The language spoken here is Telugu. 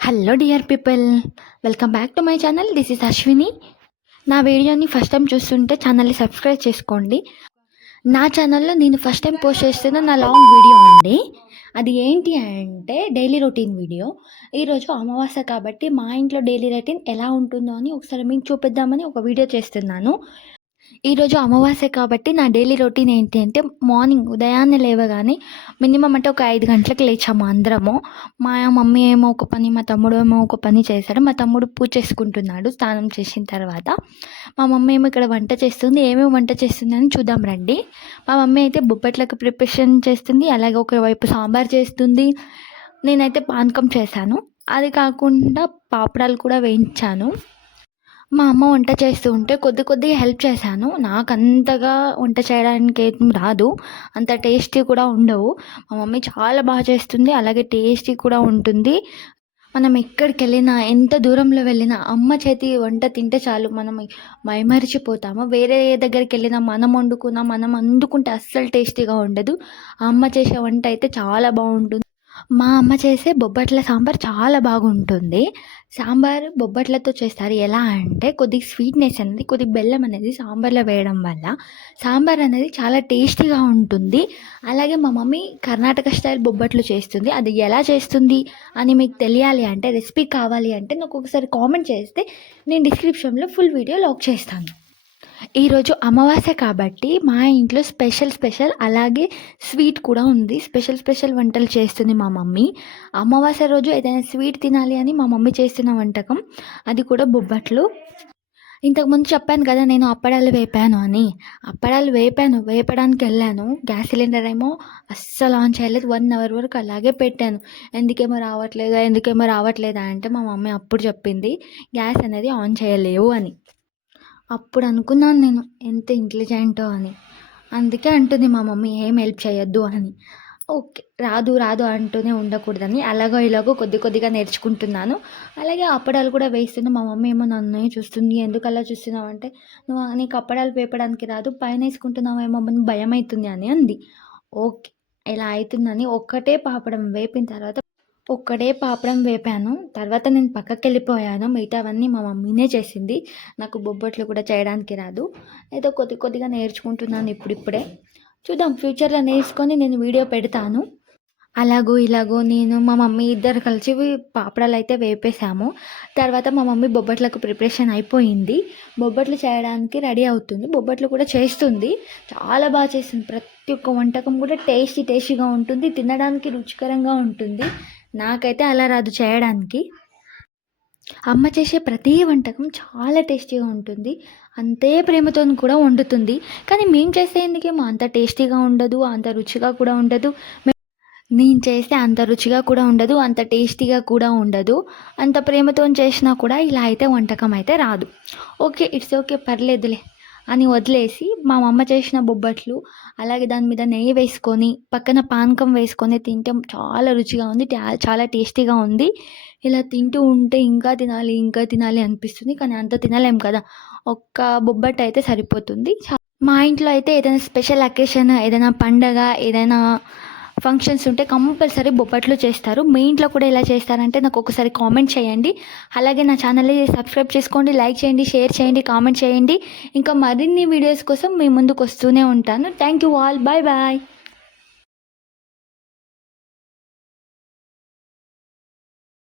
Hello dear people, welcome back to my channel. This is Ashwini. నా వీడియోని ఫస్ట్ టైం చూస్తుంటే ఛానల్ని సబ్స్క్రైబ్ చేసుకోండి. నా ఛానల్లో నేను ఫస్ట్ టైం పోస్ట్ చేస్తున్న నా లాంగ్ వీడియో అండి. అది ఏంటి అంటే డైలీ రొటీన్ వీడియో. ఈరోజు అమావాస్య కాబట్టి మా ఇంట్లో డైలీ రొటీన్ ఎలా ఉంటుందో అని ఒకసారి మీకు చూపిద్దామని ఒక వీడియో చేస్తున్నాను. ఈరోజు అమావాస్య కాబట్టి నా డైలీ రొటీన్ ఏంటి అంటే మార్నింగ్ ఉదయాన్నే లేవగానే మినిమం అంటే ఒక 5 గంటలకు లేచాము అందరము. మా మమ్మీ ఏమో ఒక పని, మా తమ్ముడు ఏమో ఒక పని చేశాడు. మా తమ్ముడు పూజ చేసుకుంటున్నాడు స్నానం చేసిన తర్వాత. మా మమ్మీ ఏమో ఇక్కడ వంట చేస్తుంది. ఏమేమి వంట చేస్తుంది అని చూద్దాం రండి. మా మమ్మీ అయితే బొబ్బట్లకు ప్రిపరేషన్ చేస్తుంది, అలాగే ఒకవైపు సాంబార్ చేస్తుంది. నేనైతే పానకం చేశాను. అది కాకుండా పాపడాలు కూడా వేయించాను. మా అమ్మ వంట చేస్తూ ఉంటే కొద్దిగా హెల్ప్ చేశాను. నాకు అంతగా వంట చేయడానికి ఏం రాదు, అంత టేస్టీ కూడా ఉండవు. మా మమ్మీ చాలా బాగా చేస్తుంది, అలాగే టేస్టీ కూడా ఉంటుంది. మనం ఎక్కడికి వెళ్ళినా, ఎంత దూరంలో వెళ్ళినా అమ్మ చేతి వంట తింటే చాలు మనం మైమరిచిపోతాము. వేరే దగ్గరికి వెళ్ళినా మనం వండుకున్నా, మనం అందుకుంటే అస్సలు టేస్టీగా ఉండదు. అమ్మ చేసే వంట అయితే చాలా బాగుంటుంది. మా అమ్మ చేసే బొబ్బట్ల సాంబార్ చాలా బాగుంటుంది. సాంబార్ బొబ్బట్లతో చేస్తారు. ఎలా అంటే కొద్దిగా స్వీట్నెస్ అనేది, కొద్దిగా బెల్లం అనేది సాంబార్లో వేయడం వల్ల సాంబార్ అనేది చాలా టేస్టీగా ఉంటుంది. అలాగే మా మమ్మీ కర్ణాటక స్టైల్ బొబ్బట్లు చేస్తుంది. అది ఎలా చేస్తుంది అని మీకు తెలియాలి అంటే, రెసిపీ కావాలి అంటే నాకు ఒకసారి కామెంట్ చేస్తే నేను డిస్క్రిప్షన్లో ఫుల్ వీడియో లాక్ చేస్తాను. ఈరోజు అమావాస్య కాబట్టి మా ఇంట్లో స్పెషల్ అలాగే స్వీట్ కూడా ఉంది. స్పెషల్ వంటలు చేస్తుంది మా మమ్మీ. అమావాస్య రోజు ఏదైనా స్వీట్ తినాలి అని మా మమ్మీ చేస్తున్న వంటకం అది కూడా బొబ్బట్లు. ఇంతకుముందు చెప్పాను కదా నేను అప్పడాలు వేపాను అని. అప్పడాలు వేపడానికి వెళ్ళాను. గ్యాస్ సిలిండర్ ఏమో అస్సలు ఆన్ చేయలేదు. 1 అవర్ వరకు అలాగే పెట్టాను. ఎందుకేమో రావట్లేదా అంటే మా మమ్మీ అప్పుడు చెప్పింది గ్యాస్ అనేది ఆన్ చేయలేవు అని. అప్పుడు అనుకున్నాను నేను ఎంత ఇంటెలిజెంటో అని. అందుకే అంటుంది మా మమ్మీ ఏం హెల్ప్ చేయొద్దు అని. ఓకే, రాదు అంటూనే ఉండకూడదని ఇలాగో కొద్దిగా నేర్చుకుంటున్నాను. అలాగే అప్పడాలు కూడా వేస్తున్నా. మా మమ్మీ ఏమో నన్ను చూస్తుంది. ఎందుకు అలా చూస్తున్నావు అంటే, నీకు అప్పడాలు వేపడానికి రాదు, పైన వేసుకుంటున్నావేమో భయం అవుతుంది అని అంది. ఓకే, ఇలా అవుతుందని ఒక్కటే పాపడం వేపాను. తర్వాత నేను పక్కకెళ్ళిపోయాను. మిగతావన్నీ మా మమ్మీనే చేసింది. నాకు బొబ్బట్లు కూడా చేయడానికి రాదు. ఏదో కొద్దిగా నేర్చుకుంటున్నాను ఇప్పుడిప్పుడే. చూద్దాం, ఫ్యూచర్లో నేర్చుకొని నేను వీడియో పెడతాను. ఇలాగో నేను మా మమ్మీ ఇద్దరు కలిసి పాపడాలు అయితే వేపేసాము. తర్వాత మా మమ్మీ బొబ్బట్లకు ప్రిపరేషన్ అయిపోయింది. బొబ్బట్లు చేయడానికి రెడీ అవుతుంది. బొబ్బట్లు కూడా చేస్తుంది. చాలా బాగా చేస్తుంది. ప్రతి ఒక్క వంటకం కూడా టేస్టీగా ఉంటుంది, తినడానికి రుచికరంగా ఉంటుంది. నాకైతే అలా రాదు చేయడానికి. అమ్మ చేసే ప్రతి వంటకం చాలా టేస్టీగా ఉంటుంది. అంతే ప్రేమతో కూడా వండుతుంది. కానీ మేము చేసే ఎందుకేమో అంత టేస్టీగా ఉండదు, అంత రుచిగా కూడా ఉండదు. నేను చేస్తే అంత రుచిగా కూడా ఉండదు, అంత టేస్టీగా కూడా ఉండదు. అంత ప్రేమతో చేసినా కూడా ఇలా అయితే వంటకం అయితే రాదు. ఓకే, ఇట్స్ ఓకే, పర్లేదులే అని వదిలేసి మా అమ్మ చేసిన బొబ్బట్లు, అలాగే దాని మీద నెయ్యి వేసుకొని పక్కన పానకం వేసుకొని తింటే చాలా రుచిగా ఉంది, చాలా టేస్టీగా ఉంది. ఇలా తింటూ ఉంటే ఇంకా తినాలి అనిపిస్తుంది. కానీ అంత తినలేం కదా, ఒక్క బొబ్బట్టు అయితే సరిపోతుంది. మా ఇంట్లో అయితే ఏదైనా స్పెషల్ అకేషన్, ఏదైనా పండగ, ఏదైనా ఫంక్షన్స్ ఉంటే కంపల్సరీ బొబ్బట్లు చేస్తారు. మీ ఇంట్లో కూడా ఎలా చేస్తారంటే నాకు ఒకసారి కామెంట్ చేయండి. అలాగే నా ఛానల్ని సబ్స్క్రైబ్ చేసుకోండి, లైక్ చేయండి, షేర్ చేయండి, కామెంట్ చేయండి. ఇంకా మరిన్ని వీడియోస్ కోసం మీ ముందుకు వస్తూనే ఉంటాను. Thank you all, bye bye.